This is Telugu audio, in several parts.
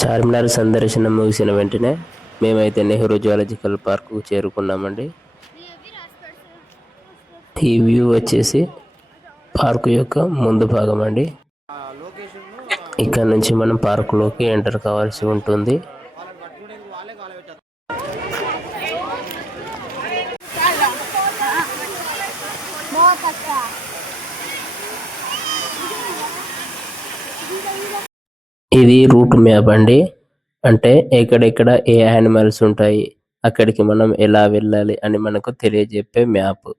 చార్మినార్ సందర్శన ముగిసిన వెంటనే మేమైతే నెహ్రూ జువాలజికల్ పార్క్కు చేరుకున్నామండి. ఈ వ్యూ వచ్చేసి పార్కు యొక్క ముందు భాగం అండి. ఇక్కడ నుంచి మనం పార్కులోకి ఎంటర్ కావాల్సి ఉంటుంది. ఇది రూట్ మ్యాప్ అండి. అంటే ఎక్కడెక్కడ ఏ యానిమల్స్ ఉంటాయి, అక్కడికి మనం ఎలా వెళ్ళాలి అని మనకు తెలియజెప్పే మ్యాప్.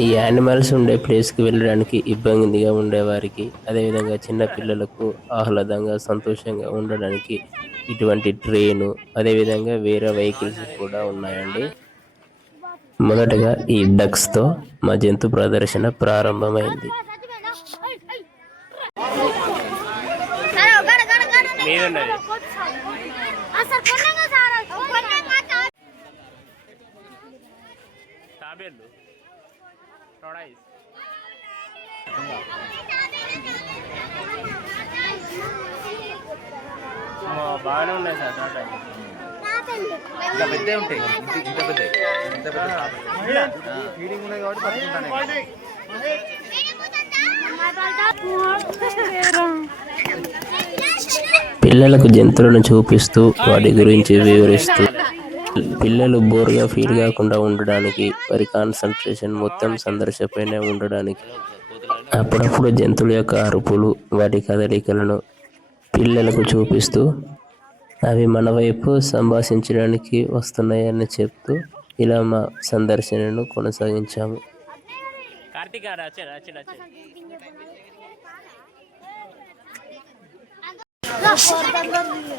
ఈ యానిమల్స్ ఉండే ప్లేస్కి వెళ్ళడానికి ఇబ్బందిగా ఉండేవారికి, అదేవిధంగా చిన్న పిల్లలకు ఆహ్లాదంగా సంతోషంగా ఉండడానికి ఇటువంటి ట్రైను, అదేవిధంగా వేరే వెహికల్స్ కూడా ఉన్నాయండి. మొదటగా ఈ డక్స్తో మా జంతు ప్రదర్శన ప్రారంభమైంది. బాగానే ఉన్నాయి సార్. ఇంకా పెద్ద ఉంటాయి, ఇంత పెద్ద ఫీడింగ్ ఉన్నాయి కాబట్టి పట్టుకుంటాను. పిల్లలకు జంతువులను చూపిస్తూ వాటి గురించి వివరిస్తూ పిల్లలు బోర్గా ఫీల్ కాకుండా ఉండడానికి, వారి కాన్సన్ట్రేషన్ మొత్తం సందర్శనపైనే ఉండడానికి అప్పుడప్పుడు జంతువుల యొక్క అరుపులు, వాటి కదలికలను పిల్లలకు చూపిస్తూ అవి మన వైపు సంభాషించడానికి వస్తున్నాయని చెప్తూ ఇలా మా సందర్శనను కొనసాగించాము.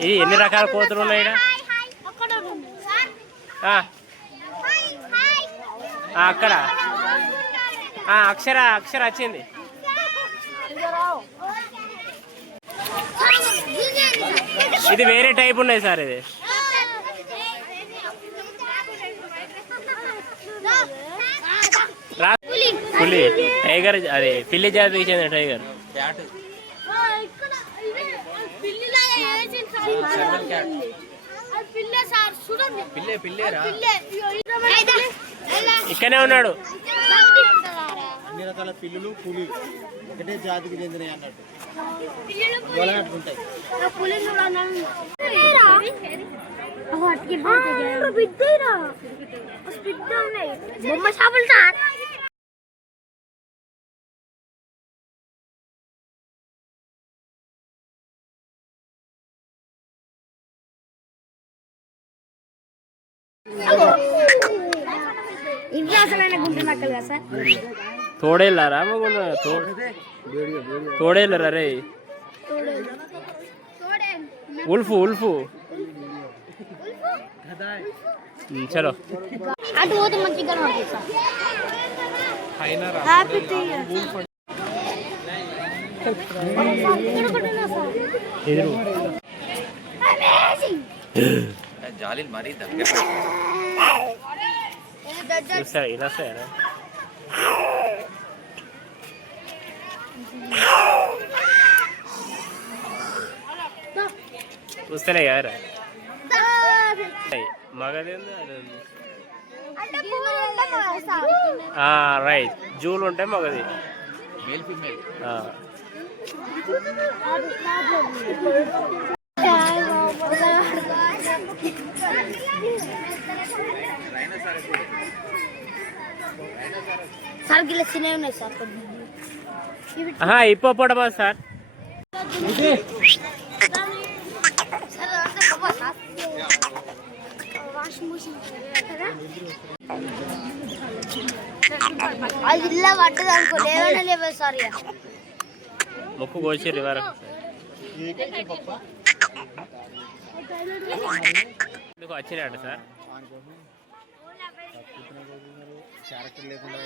ఇది ఎన్ని రకాల కోతులు ఉన్నాయి? అక్కడ అక్షర వచ్చింది. ఇది వేరే టైప్ ఉన్నాయి సార్. ఇది పులి, టైగర్, అదే పిల్లి జాతికి చెందిన టైగర్. ఇక్కడనే ఉన్నాడు. అన్ని రకాల పిల్లులు, పులి ఒకటే జాతికి చెందినవి అన్నట్టు ఉంటాయి. తోడేళ్ళారా? తోడేళ్ళరా రే? ఉల్ఫు చలో. జాలీలు మరీ దగ్గర ఇలా సార్. చూస్తేనే కదా మగది. రైట్, జూలు ఉంటే మగది. Male female. Hippopotamus sir. ముక్కు కోసిర్రు వరకు వచ్చినాడు సార్. క్యారెక్టర్ లేకుండా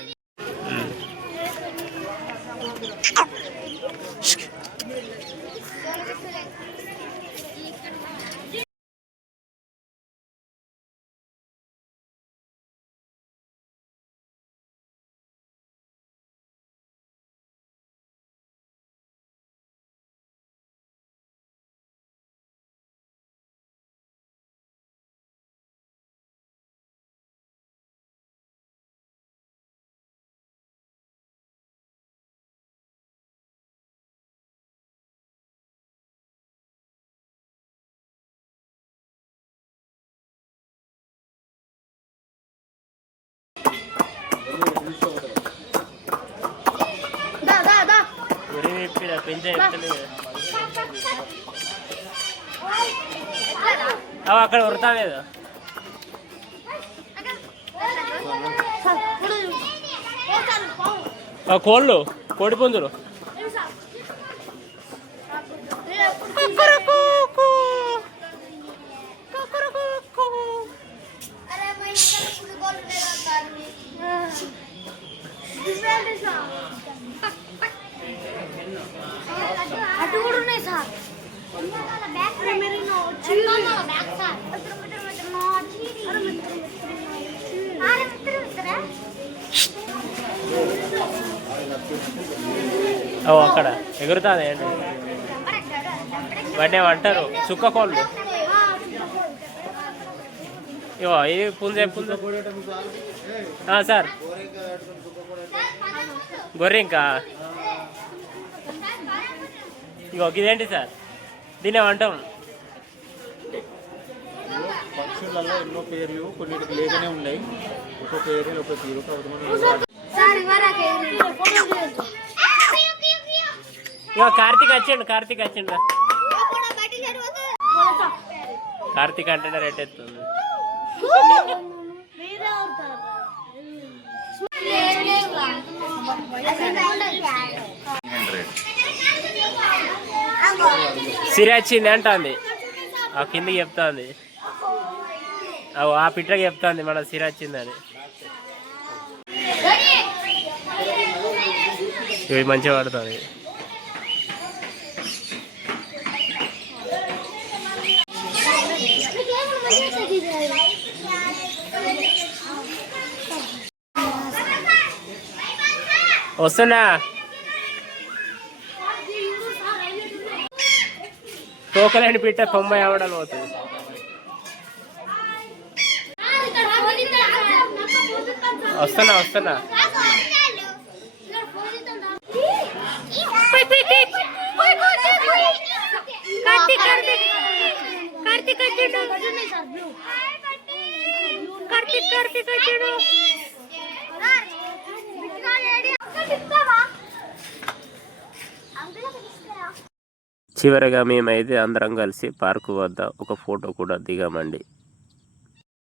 పెంచే చెప్తలేదు అవి అక్కడ ఉడతా లేదు కోళ్ళు కోడి పుంజులు అటు కూడా ఉన్నాయి సార్ ఓ అక్కడ ఎగురుతుంది ఏంటి వాటిని ఏమంటారు చుక్క కోళ్ళు ఇవో ఇది పుంజే పుంజ సార్ గొర్రె ఇంకా ఇగో ఇదేంటి సార్ దీని ఏమంటాం పక్షులలో ఎన్నో పేర్లు కొన్నిటికి లేకనే ఉన్నాయి ఒక పేరు ఒక తీరు ఇగో కార్తీక్ వచ్చిండు కార్తీక్ అంటేనే రేట్ ఎత్తుంది సిరి వచ్చింది అంటుంది ఆ కిందికి చెప్తాంది ఆ పిట్టకి చెప్తాంది మన సిరి వచ్చిందని ఇవి మంచిగా పడుతుంది వస్తున్నా తోకలేని పిట్ట 90 అవడాలు పోతుంది వస్తున్నా చివరగా మేమైతే అందరం కలిసి పార్కు వద్ద ఒక ఫోటో కూడా దిగామండి.